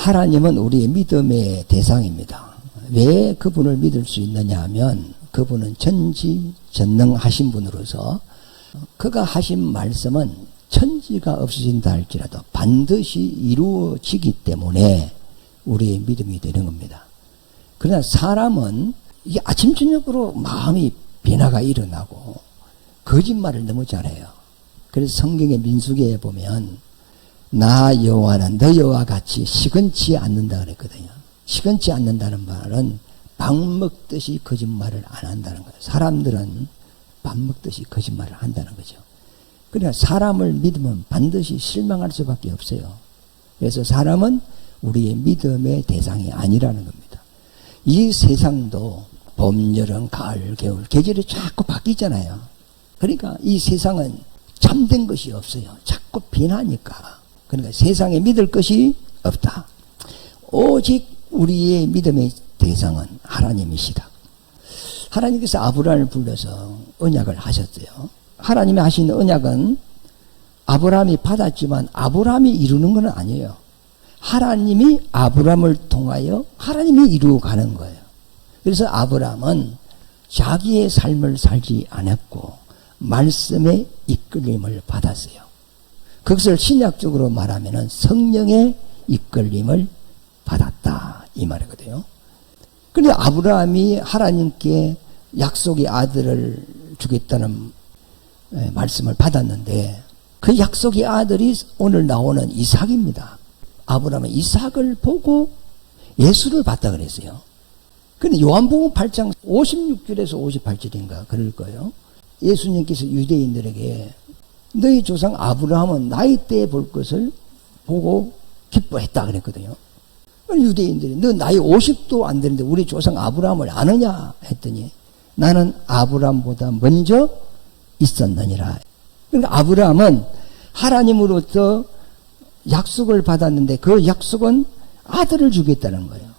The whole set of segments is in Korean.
하나님은 우리의 믿음의 대상입니다. 왜 그분을 믿을 수 있느냐 하면 그분은 전지전능하신 분으로서 그가 하신 말씀은 천지가 없어진다 할지라도 반드시 이루어지기 때문에 우리의 믿음이 되는 겁니다. 그러나 사람은 이게 아침 저녁으로 마음이 변화가 일어나고 거짓말을 너무 잘해요. 그래서 성경의 민수기에 보면 나 여호와는 너희와 같이 시건치 않는다 그랬거든요. 시건치 않는다는 말은 밥 먹듯이 거짓말을 안 한다는 거예요. 사람들은 밥 먹듯이 거짓말을 한다는 거죠. 그러니까 사람을 믿으면 반드시 실망할 수밖에 없어요. 그래서 사람은 우리의 믿음의 대상이 아니라는 겁니다. 이 세상도 봄, 여름, 가을, 겨울 계절이 자꾸 바뀌잖아요. 그러니까 이 세상은 참된 것이 없어요. 자꾸 변하니까. 그러니까 세상에 믿을 것이 없다. 오직 우리의 믿음의 대상은 하나님이시다. 하나님께서 아브라함을 불러서 언약을 하셨어요. 하나님이 하신 언약은 아브라함이 받았지만 아브라함이 이루는 건 아니에요. 하나님이 아브라함을 통하여 하나님이 이루어가는 거예요. 그래서 아브라함은 자기의 삶을 살지 않았고 말씀의 이끌림을 받았어요. 그것을 신약적으로 말하면 성령의 이끌림을 받았다 이 말이거든요. 그런데 아브라함이 하나님께 약속의 아들을 주겠다는 말씀을 받았는데 그 약속의 아들이 오늘 나오는 이삭입니다. 아브라함은 이삭을 보고 예수를 봤다 그랬어요. 그런데 요한복음 8장 56절에서 58절인가 그럴 거예요. 예수님께서 유대인들에게 너희 조상 아브라함은 나이 때에 볼 것을 보고 기뻐했다 그랬거든요. 유대인들이 너 나이 50도 안 되는데 우리 조상 아브라함을 아느냐 했더니 나는 아브라함보다 먼저 있었느니라. 그러니까 아브라함은 하나님으로부터 약속을 받았는데 그 약속은 아들을 주겠다는 거예요.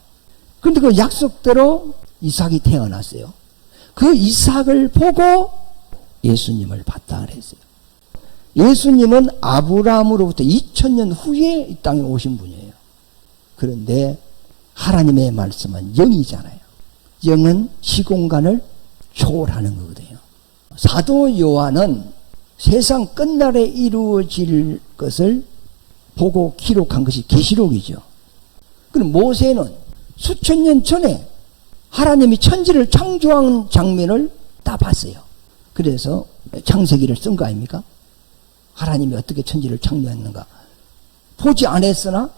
그런데 그 약속대로 이삭이 태어났어요. 그 이삭을 보고 예수님을 봤다 그랬어요. 예수님은 아브라함으로부터 2000년 후에 이 땅에 오신 분이에요. 그런데 하나님의 말씀은 영이잖아요. 영은 시공간을 초월하는 거거든요. 사도 요한은 세상 끝날에 이루어질 것을 보고 기록한 것이 계시록이죠. 그럼 모세는 수천 년 전에 하나님이 천지를 창조한 장면을 다 봤어요. 그래서 창세기를 쓴 거 아닙니까? 하나님이 어떻게 천지를 창조했는가 보지 않았으나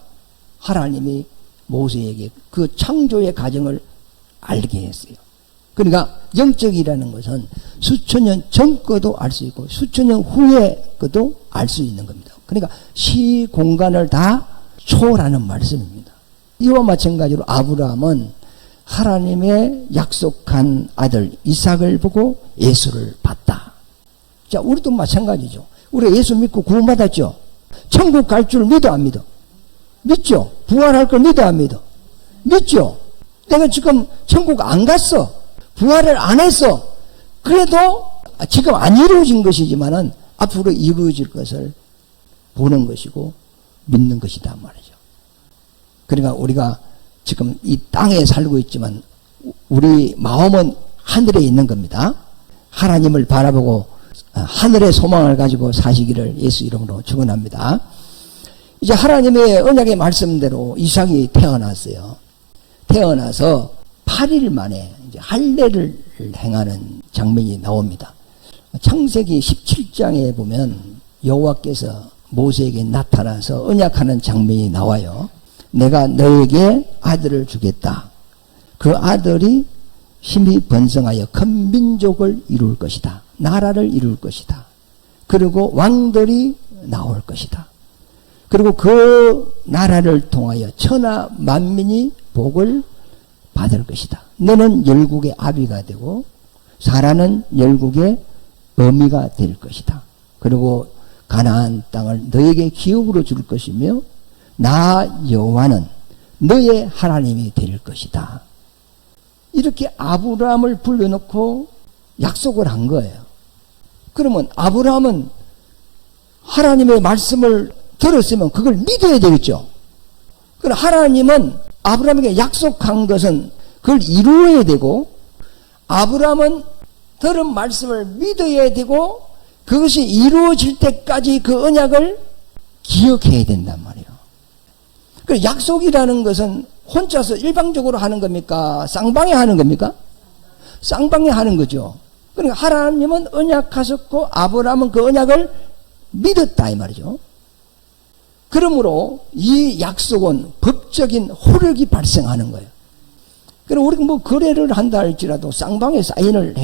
하나님이 모세에게 그 창조의 과정을 알게 했어요. 그러니까 영적이라는 것은 수천 년 전 것도 알 수 있고 수천 년 후의 것도 알 수 있는 겁니다. 그러니까 시공간을 다 초월하는 말씀입니다. 이와 마찬가지로 아브라함은 하나님의 약속한 아들 이삭을 보고 예수를 봤다. 자, 우리도 마찬가지죠. 우리가 예수 믿고 구원받았죠. 천국 갈 줄 믿어 안 믿어? 믿죠. 부활할 걸 믿어 안 믿어? 믿죠. 내가 지금 천국 안 갔어. 부활을 안 했어. 그래도 지금 안 이루어진 것이지만은 앞으로 이루어질 것을 보는 것이고 믿는 것이다 말이죠. 그러니까 우리가 지금 이 땅에 살고 있지만 우리 마음은 하늘에 있는 겁니다. 하나님을 바라보고 하늘의 소망을 가지고 사시기를 예수 이름으로 축원합니다. 이제 하나님의 언약의 말씀대로 이삭이 태어났어요. 태어나서 8일 만에 이제 할례를 행하는 장면이 나옵니다. 창세기 17장에 보면 여호와께서 모세에게 나타나서 언약하는 장면이 나와요. 내가 너에게 아들을 주겠다. 그 아들이 힘이 번성하여 큰 민족을 이룰 것이다. 나라를 이룰 것이다. 그리고 왕들이 나올 것이다. 그리고 그 나라를 통하여 천하 만민이 복을 받을 것이다. 너는 열국의 아비가 되고 사라는 열국의 어미가 될 것이다. 그리고 가나안 땅을 너에게 기업으로 줄 것이며 나 여호와는 너의 하나님이 될 것이다. 이렇게 아브라함을 불러놓고 약속을 한 거예요. 그러면 아브라함은 하나님의 말씀을 들었으면 그걸 믿어야 되겠죠. 그럼 하나님은 아브라함에게 약속한 것은 그걸 이루어야 되고, 아브라함은 들은 말씀을 믿어야 되고, 그것이 이루어질 때까지 그 언약을 기억해야 된단 말이에요. 그 약속이라는 것은 혼자서 일방적으로 하는 겁니까? 쌍방에 하는 겁니까? 쌍방에 하는 거죠. 그러니까 하나님은 언약하셨고 아브라함은 그 언약을 믿었다 이 말이죠. 그러므로 이 약속은 법적인 효력이 발생하는 거예요. 그럼 우리가 뭐 거래를 한다 할지라도 쌍방에 사인을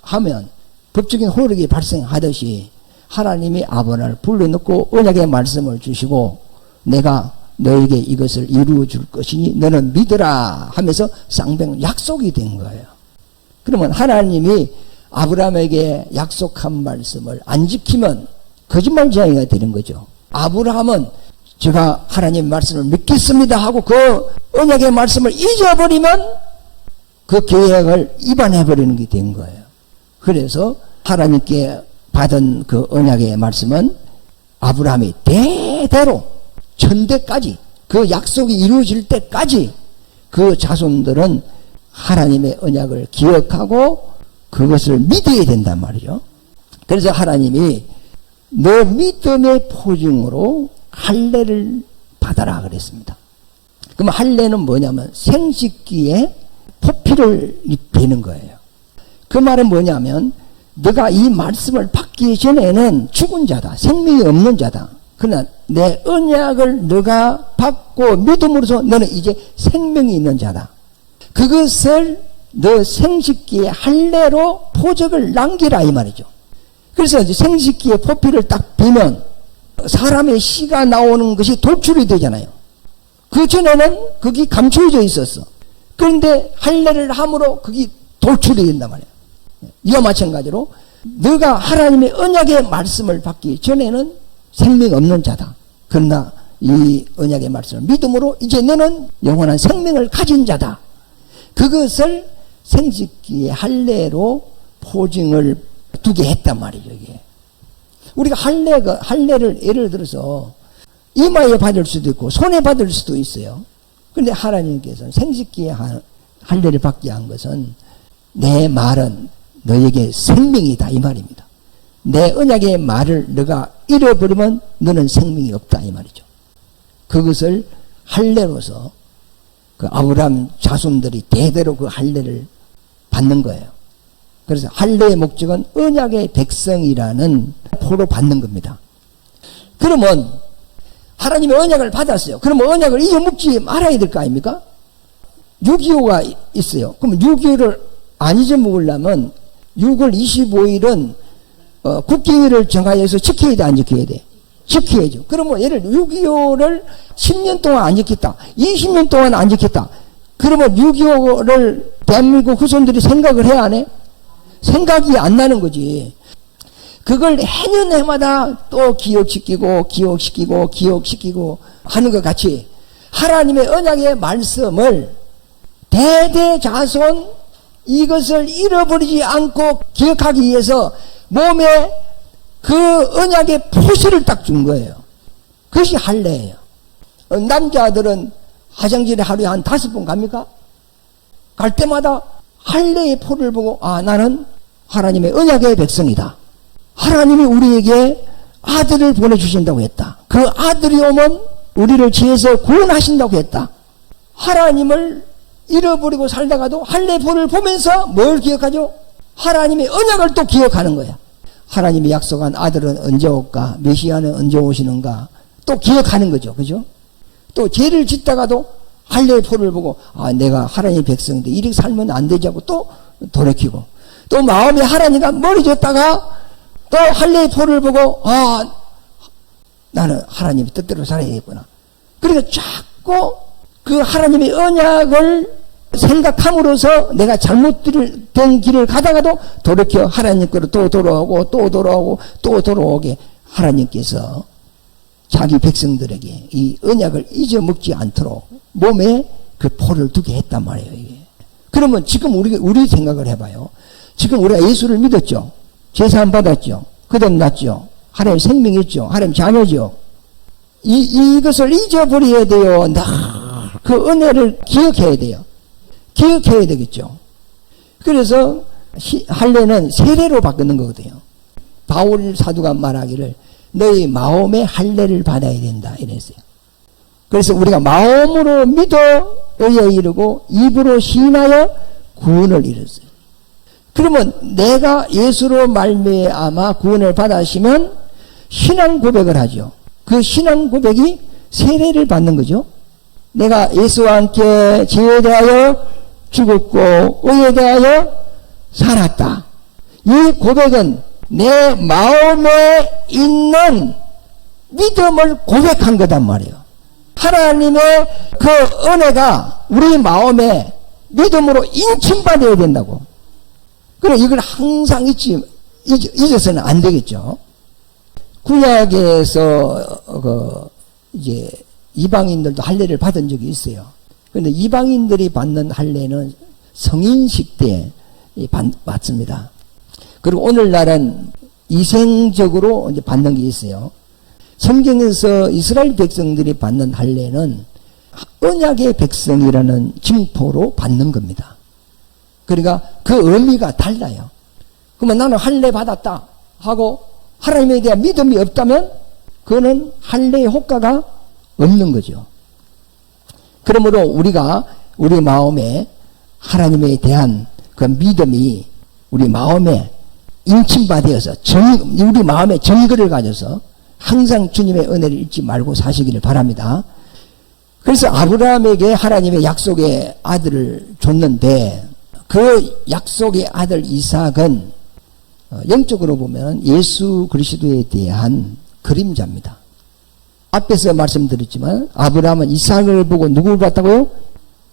하면 법적인 효력이 발생하듯이 하나님이 아브라함을 불러놓고 언약의 말씀을 주시고 내가 너에게 이것을 이루어 줄 것이니 너는 믿으라 하면서 쌍방 약속이 된 거예요. 그러면 하나님이 아브라함에게 약속한 말씀을 안 지키면 거짓말쟁이가 되는 거죠. 아브라함은 제가 하나님 말씀을 믿겠습니다 하고 그 언약의 말씀을 잊어버리면 그 계약을 위반해버리는 게 된 거예요. 그래서 하나님께 받은 그 언약의 말씀은 아브라함이 대대로 천대까지 그 약속이 이루어질 때까지 그 자손들은 하나님의 언약을 기억하고 그것을 믿어야 된단 말이죠. 그래서 하나님이 너 믿음의 포징으로 할례를 받아라 그랬습니다. 그럼 할례는 뭐냐면 생식기에 포피를 입히는 거예요. 그 말은 뭐냐면 너가 이 말씀을 받기 전에는 죽은 자다. 생명이 없는 자다. 그러나 내 언약을 너가 받고 믿음으로써 너는 이제 생명이 있는 자다. 그것을 너 생식기의 할례로 포적을 남기라 이 말이죠. 그래서 이제 생식기의 포피를 딱 비면 사람의 씨가 나오는 것이 도출이 되잖아요. 그 전에는 그게 감추어져 있었어. 그런데 할례를 함으로 그게 도출이 된단 말이에요. 이와 마찬가지로 너가 하나님의 언약의 말씀을 받기 전에는 생명 없는 자다. 그러나 이 언약의 말씀을 믿음으로 이제 너는 영원한 생명을 가진 자다. 그것을 생식기의 할례로 포징을 두게 했단 말이죠. 이게 우리가 할례를 예를 들어서 이마에 받을 수도 있고 손에 받을 수도 있어요. 그런데 하나님께서는 생식기의 할례를 받게 한 것은 내 말은 너에게 생명이다 이 말입니다. 내 언약의 말을 너가 잃어버리면 너는 생명이 없다 이 말이죠. 그것을 할례로서 그 아브라함 자손들이 대대로 그 할례를 받는 거예요. 그래서 할례의 목적은 언약의 백성이라는 포로 받는 겁니다. 그러면 하나님의 언약을 받았어요. 그러면 언약을 잊어먹지 말아야 될 거 아닙니까? 6.25가 있어요. 그럼 6.25를 안 잊어먹으려면 6월 25일은 국기일을 정하여서 지켜야 돼, 안 지켜야 돼? 지켜야죠. 그러면 예를 6.25를 10년 동안 안 지켰다. 20년 동안 안 지켰다. 그러면 6.25를 대한민국 후손들이 생각을 해야 안 해? 생각이 안 나는 거지. 그걸 해년 해마다 또 기억시키고 하는 것 같이 하나님의 언약의 말씀을 대대자손 이것을 잃어버리지 않고 기억하기 위해서 몸에 그 언약의 포시를 딱 준 거예요. 그것이 할례예요. 남자들은 화장실에 하루에 한 5번 갑니까? 갈 때마다 할례의 포를 보고 아 나는 하나님의 언약의 백성이다. 하나님이 우리에게 아들을 보내주신다고 했다. 그 아들이 오면 우리를 죄에서 구원하신다고 했다. 하나님을 잃어버리고 살다가도 할례의 포를 보면서 뭘 기억하죠? 하나님의 언약을 또 기억하는 거야. 하나님이 약속한 아들은 언제 올까? 메시아는 언제 오시는가? 또 기억하는 거죠. 그죠? 또 죄를 짓다가도 할례의 포를 보고 아 내가 하나님의 백성인데 이렇게 살면 안 되지 하고 또 돌이키고 또 마음에 하나님과 멀어졌다가 또 할례의 포를 보고 아 나는 하나님의 뜻대로 살아야겠구나. 그러니까 자꾸 그 하나님의 언약을 생각함으로써 내가 잘못된 길을 가다가도 돌이켜 하나님 거로 또 돌아오게 하나님께서 자기 백성들에게 이 언약을 잊어먹지 않도록 몸에 그 포를 두게 했단 말이에요. 이게. 그러면 지금 우리 생각을 해봐요. 지금 우리가 예수를 믿었죠. 제사함 받았죠. 거듭났죠. 하나님 생명이 있죠. 하나님 자녀죠. 이것을 잊어버려야 돼요. 그 은혜를 기억해야 돼요. 기억해야 되겠죠. 그래서 할례는 세례로 바꾸는 거거든요. 바울 사도가 말하기를 너희 마음의 할례를 받아야 된다 이랬어요. 그래서 우리가 마음으로 믿어 의에 이르고 입으로 시인하여 구원을 이뤘어요. 그러면 내가 예수로 말미암아 구원을 받으시면 신앙 고백을 하죠. 그 신앙 고백이 세례를 받는 거죠. 내가 예수와 함께 죄에 대하여 죽었고 의에 대하여 살았다. 이 고백은 내 마음에 있는 믿음을 고백한 거단 말이에요. 하나님의 그 은혜가 우리 마음에 믿음으로 인침받아야 된다고. 그래 이걸 항상 잊어서는 안 되겠죠. 구약에서 이제 이방인들도 할례를 받은 적이 있어요. 그런데 이방인들이 받는 할례는 성인식 때 받습니다. 그리고 오늘날은 이생적으로 이제 받는 게 있어요. 성경에서 이스라엘 백성들이 받는 할례는 언약의 백성이라는 징표로 받는 겁니다. 그러니까 그 의미가 달라요. 그러면 나는 할례 받았다 하고 하나님에 대한 믿음이 없다면 그거는 할례의 효과가 없는 거죠. 그러므로 우리가 우리 마음에 하나님에 대한 그 믿음이 우리 마음에 인침받아서 우리 마음에 정거를 가져서 항상 주님의 은혜를 잊지 말고 사시기를 바랍니다. 그래서 아브라함에게 하나님의 약속의 아들을 줬는데 그 약속의 아들 이삭은 영적으로 보면 예수 그리스도에 대한 그림자입니다. 앞에서 말씀드렸지만 아브라함은 이삭을 보고 누구를 봤다고요?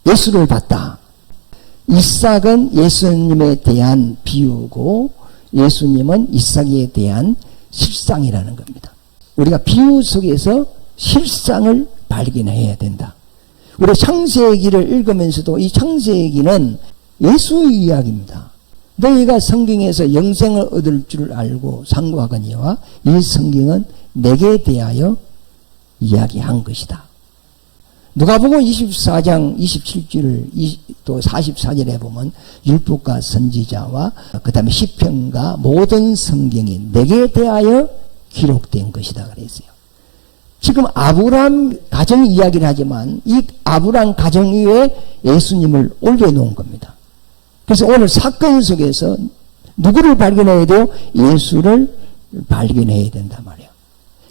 예수를 봤다. 이삭은 예수님에 대한 비유고 예수님은 이삭에 대한 실상이라는 겁니다. 우리가 비유 속에서 실상을 발견해야 된다. 우리 창세기를 읽으면서도 이 창세기는 예수 이야기입니다. 너희가 성경에서 영생을 얻을 줄 알고 상고하거니와 이 성경은 내게 대하여 이야기한 것이다. 누가복음 24장 27절 또 44절에 보면 율법과 선지자와 그 다음에 시편과 모든 성경이 내게 대하여 기록된 것이다 그랬어요. 지금 아브라함 가정 이야기를 하지만 이 아브라함 가정 위에 예수님을 올려놓은 겁니다. 그래서 오늘 사건 속에서 누구를 발견해야 돼요? 예수를 발견해야 된단 말이에요.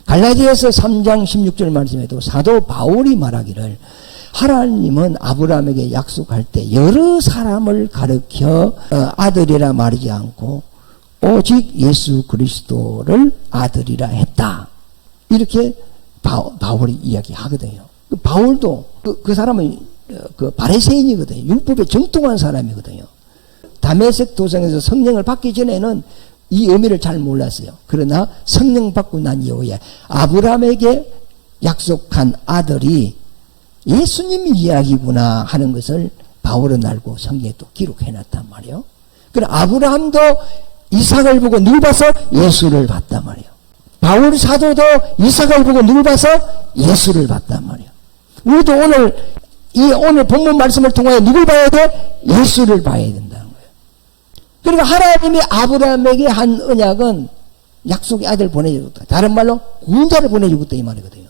갈라디아서 3장 16절 말씀에도 사도 바울이 말하기를 하나님은 아브라함에게 약속할 때 여러 사람을 가르쳐 아들이라 말하지 않고 오직 예수 그리스도를 아들이라 했다. 이렇게 바울이 이야기하거든요. 바울도 그 사람은 바리새인이거든요. 율법에 정통한 사람이거든요. 다메섹 도성에서 성령을 받기 전에는 이 의미를 잘 몰랐어요. 그러나 성령 받고 난 이후에 아브라함에게 약속한 아들이 예수님 이야기구나 하는 것을 바울은 알고 성경에 또 기록해놨단 말이에요. 그래 아브라함도 이삭을 보고 누굴 봐서 예수를 봤단 말이에요. 바울 사도도 이삭을 보고 누굴 봐서 예수를 봤단 말이에요. 우리도 오늘 본문 말씀을 통하여 누굴 봐야 돼? 예수를 봐야 된다는 거예요. 그러니까 하나님이 아브라함에게 한 언약은 약속의 아들 보내주겠다. 다른 말로 구원자를 보내주겠다 이 말이거든요.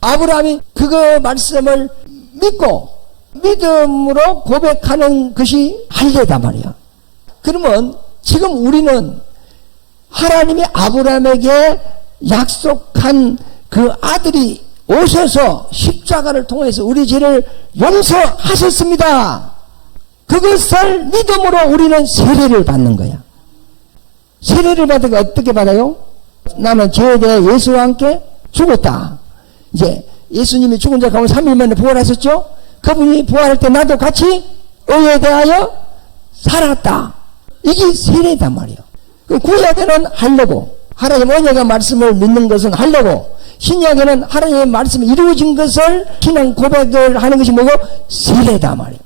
아브라함이 그거 말씀을 믿고 믿음으로 고백하는 것이 할례다 말이야. 그러면 지금 우리는 하나님이 아브라함에게 약속한 그 아들이 오셔서 십자가를 통해서 우리 죄를 용서하셨습니다. 그것을 믿음으로 우리는 세례를 받는 거야. 세례를 받으면 어떻게 받아요? 나는 죄에 대해 예수와 함께 죽었다. 이제 예수님이 죽은 자 가운데 3일 만에 부활하셨죠? 그분이 부활할 때 나도 같이 의에 대하여 살았다. 이게 세례단 말이에요. 구약에는 할례고 하나님 언약의 말씀을 믿는 것은 할례고 신약에는 하나님의 말씀이 이루어진 것을 신앙 고백을 하는 것이 뭐고? 세례다 말이에요.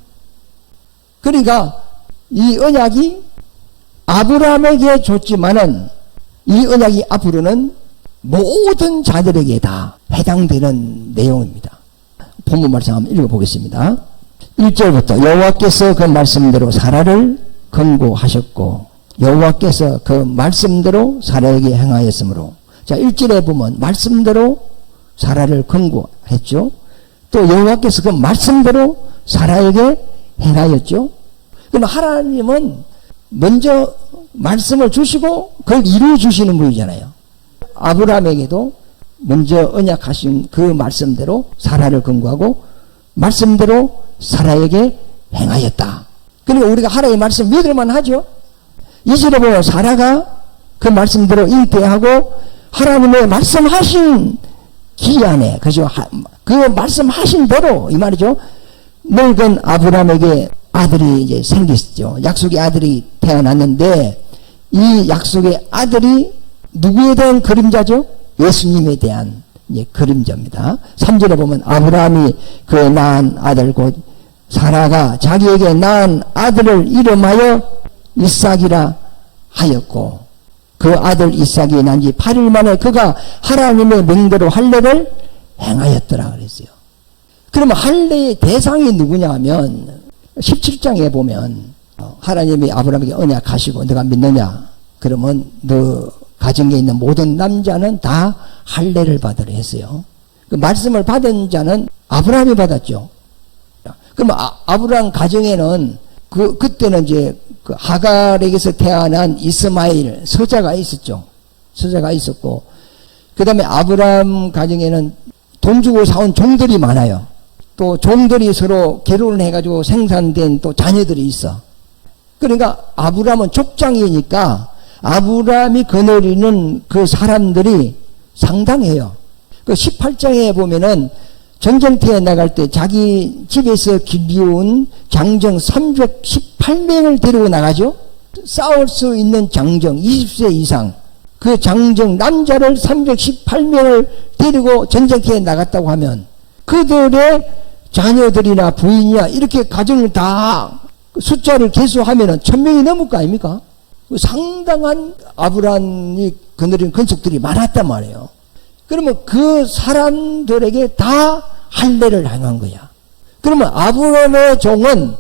그러니까 이 언약이 아브라함에게 줬지만은 이 언약이 앞으로는 모든 자들에게 다 해당되는 내용입니다. 본문 말씀 한번 읽어보겠습니다. 1절부터 여호와께서 그 말씀대로 사라를 권고하셨고 여호와께서 그 말씀대로 사라에게 행하였으므로, 자 1절에 보면 말씀대로 사라를 권고했죠. 또 여호와께서 그 말씀대로 사라에게 행하였죠. 그럼 하나님은 먼저 말씀을 주시고 그걸 이루어 주시는 분이잖아요. 아브라함에게도 먼저 언약하신 그 말씀대로 사라를 권고하고 말씀대로 사라에게 행하였다. 그러니까 우리가 하나님의 말씀 믿을만 하죠. 이절에 보면 사라가 그 말씀대로 잉태하고 하나님의 말씀하신 기한에, 그죠? 그 말씀하신 대로, 이 말이죠. 늙은 아브라함에게 아들이 이제 생겼죠. 약속의 아들이 태어났는데, 이 약속의 아들이 누구에 대한 그림자죠? 예수님에 대한 그림자입니다. 3절에 보면 아브라함이 그 낳은 아들 곧 사라가 자기에게 낳은 아들을 이름하여 이삭이라 하였고, 그 아들 이삭이 난 지 8일 만에 그가 하나님의 명대로 할례를 행하였더라 그랬어요. 그러면 할례의 대상이 누구냐 하면 17장에 보면 하나님이 아브라함에게 언약하시고 너가 믿느냐 그러면 너 가정에 있는 모든 남자는 다 할례를 받으라 했어요. 그 말씀을 받은 자는 아브라함이 받았죠. 그러면 아브라함 가정에는 그때는 이제 그 하갈에게서 태어난 이스마엘 서자가 있었죠. 서자가 있었고, 그 다음에 아브라함 가정에는 돈 주고 사온 종들이 많아요. 또 종들이 서로 결혼을 해가지고 생산된 또 자녀들이 있어. 그러니까 아브라함은 족장이니까 아브라함이 거느리는 그 사람들이 상당해요. 그 18장에 보면은 전쟁터에 나갈 때 자기 집에서 기비운 장정 318명을 데리고 나가죠. 싸울 수 있는 장정 20세 이상 그 장정 남자를 318명을 데리고 전쟁터에 나갔다고 하면 그들의 자녀들이나 부인이나 이렇게 가정을 다 숫자를 계수하면은 1000명이 넘을 거 아닙니까? 상당한 아브라함이 거느린 건축들이 많았단 말이에요. 그러면 그 사람들에게 다 할례를 행한 거야. 그러면 아브라함의 종은,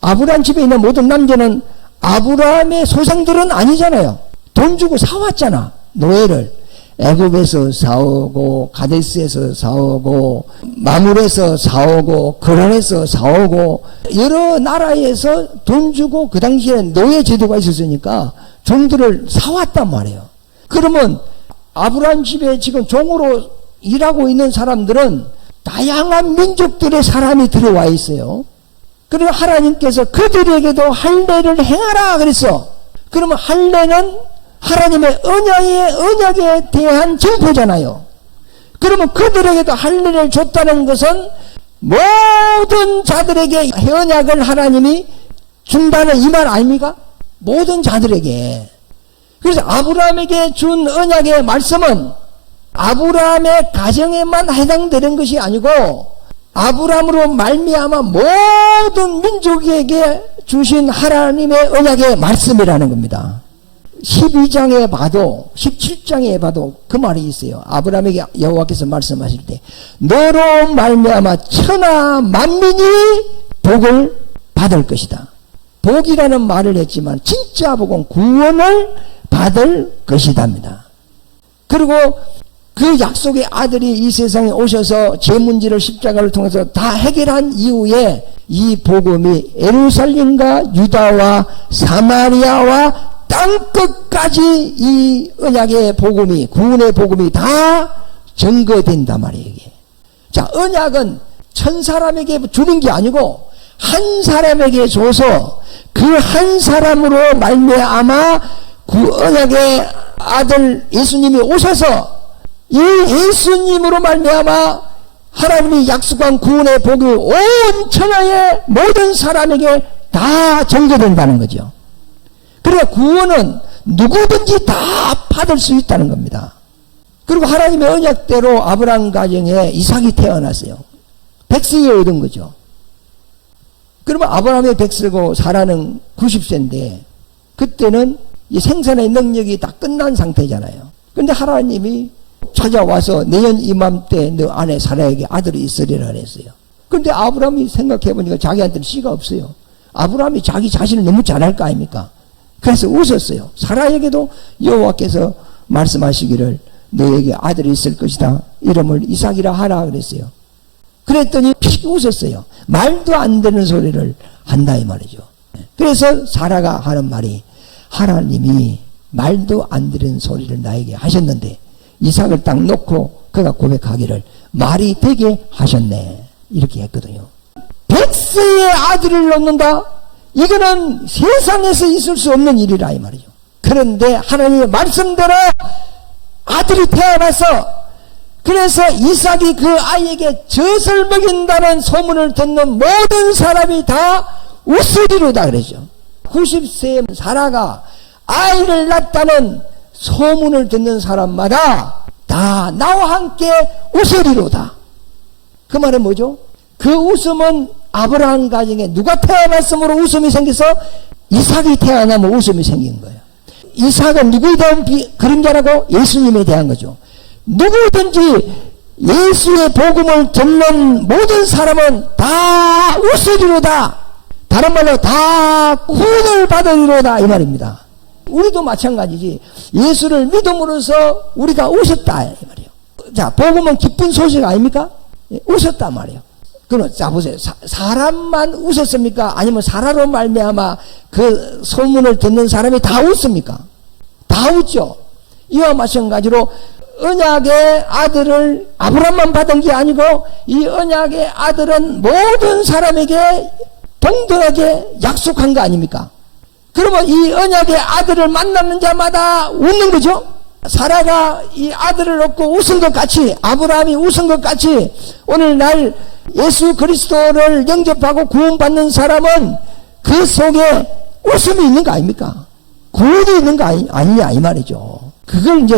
아브라함 집에 있는 모든 남자는 아브라함의 소생들은 아니잖아요. 돈 주고 사왔잖아. 노예를. 애굽에서 사오고 가데스에서 사오고 마물에서 사오고 거란에서 사오고 여러 나라에서 돈 주고 그 당시에 노예 제도가 있었으니까 종들을 사왔단 말이에요. 그러면 아브라함 집에 지금 종으로 일하고 있는 사람들은 다양한 민족들의 사람이 들어와 있어요. 그리고 하나님께서 그들에게도 할례를 행하라 그랬어. 그러면 할례는 하나님의 언약에 대한 증거잖아요. 그러면 그들에게도 할례를 줬다는 것은 모든 자들에게 언약을 하나님이 준다는 이 말 아닙니까? 모든 자들에게. 그래서 아브라함에게 준 언약의 말씀은 아브라함의 가정에만 해당되는 것이 아니고 아브라함으로 말미암아 모든 민족에게 주신 하나님의 언약의 말씀이라는 겁니다. 12장에 봐도 17장에 봐도 그 말이 있어요. 아브라함에게 여호와께서 말씀하실 때 너로 말미암아 천하 만민이 복을 받을 것이다. 복이라는 말을 했지만 진짜 복은 구원을 받을 것이답니다. 그리고 그 약속의 아들이 이 세상에 오셔서 죄 문제를 십자가를 통해서 다 해결한 이후에 이 복음이 예루살렘과 유다와 사마리아와 땅끝까지 이 언약의 복음이, 구원의 복음이 다 증거된단 말이에요. 이게. 자, 언약은 천 사람에게 주는 게 아니고 한 사람에게 줘서 그 한 사람으로 말미암아 그 언약의 아들 예수님이 오셔서 이 예수님으로 말미암아 하나님이 약속한 구원의 복이 온 천하의 모든 사람에게 다 전개된다는 거죠. 그러니까 구원은 누구든지 다 받을 수 있다는 겁니다. 그리고 하나님의 언약대로 아브라함 가정에 이삭이 태어났어요. 백세에 얻은 거죠. 그러면 아브라함의 100세고 사라는 90세인데 그때는 이 생산의 능력이 다 끝난 상태잖아요. 그런데 하나님이 찾아와서 내년 이맘때 너 아내 사라에게 아들이 있으리라 그랬어요. 그런데 아브라함이 생각해보니까 자기한테는 씨가 없어요. 아브라함이 자기 자신을 너무 잘할 거 아닙니까? 그래서 웃었어요. 사라에게도 여호와께서 말씀하시기를 너에게 아들이 있을 것이다. 이름을 이삭이라 하라 그랬어요. 그랬더니 픽 웃었어요. 말도 안 되는 소리를 한다 이 말이죠. 그래서 사라가 하는 말이 하나님이 말도 안 되는 소리를 나에게 하셨는데 이삭을 딱 놓고 그가 고백하기를 말이 되게 하셨네 이렇게 했거든요. 100세의 아들을 놓는다? 이거는 세상에서 있을 수 없는 일이라 이 말이죠. 그런데 하나님의 말씀대로 아들이 태어나서 그래서 이삭이 그 아이에게 젖을 먹인다는 소문을 듣는 모든 사람이 다 웃으리로다 그러죠. 90세 사라가 아이를 낳았다는 소문을 듣는 사람마다 다 나와 함께 웃으리로다. 그 말은 뭐죠? 그 웃음은 아브라함 가정에 누가 태어났으므로 웃음이 생겨서 이삭이 태어나면 웃음이 생긴 거예요. 이삭은 누구에 대한 그림자라고? 예수님에 대한 거죠. 누구든지 예수의 복음을 듣는 모든 사람은 다 웃으리로다. 다른 말로 다 구원을 받으리로다 이 말입니다. 우리도 마찬가지지. 예수를 믿음으로써 우리가 웃었다 이 말이에요. 자, 복음은 기쁜 소식 아닙니까? 웃었단 말이에요. 그럼 자 보세요. 사람만 웃었습니까? 아니면 사라로 말미암아 그 소문을 듣는 사람이 다 웃습니까? 다 웃죠. 이와 마찬가지로 언약의 아들을 아브라함만 받은 게 아니고 이 언약의 아들은 모든 사람에게 동등하게 약속한 거 아닙니까? 그러면 이 언약의 아들을 만나는 자마다 웃는 거죠. 사라가 이 아들을 얻고 웃은 것 같이 아브라함이 웃은 것 같이 오늘날 예수 그리스도를 영접하고 구원받는 사람은 그 속에 웃음이 있는 거 아닙니까? 구원이 있는 거 아니냐 이 말이죠. 그걸 이제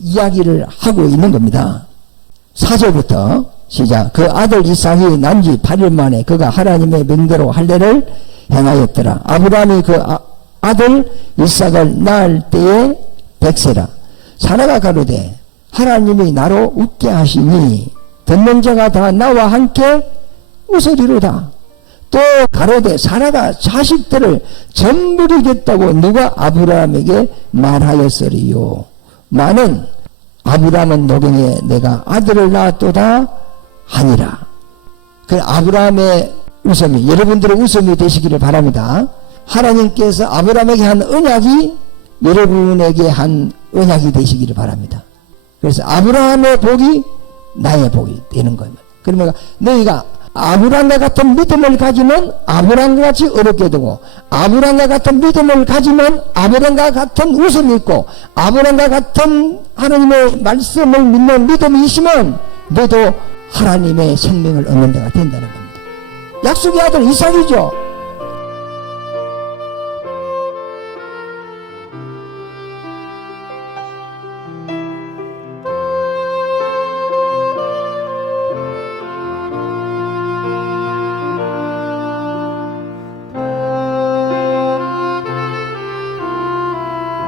이야기를 하고 있는 겁니다. 4절부터 시작. 그 아들 이삭이 난 지 8일 만에 그가 하나님의 명대로 할례를 행하였더라. 아브라함이 그 아들 이삭을 낳을 때에 100세라. 사라가 가로되 하나님이 나로 웃게 하시니 듣는 자가 다 나와 함께 웃으리로다. 또 가로되 사라가 자식들을 전부 이겼다고 누가 아브라함에게 말하였으리요. 많은 아브라함은 노경에 내가 아들을 낳았도다 하니라. 그 아브라함의 웃음이 여러분들의 웃음이 되시기를 바랍니다. 하나님께서 아브라함에게 한 언약이 여러분에게 한 언약이 되시기를 바랍니다. 그래서 아브라함의 복이 나의 복이 되는 겁니다. 그러면 너희가 아브라함과 같은 믿음을 가지면 아브라함과 같이 어렵게 되고 아브라함과 같은 믿음을 가지면 아브라함과 같은 웃음이 있고 아브라함과 같은 하나님의 말씀을 믿는 믿음이 있으면 너도 하나님의 생명을 얻는 데가 된다는 겁니다. 약속의 아들 이삭이죠.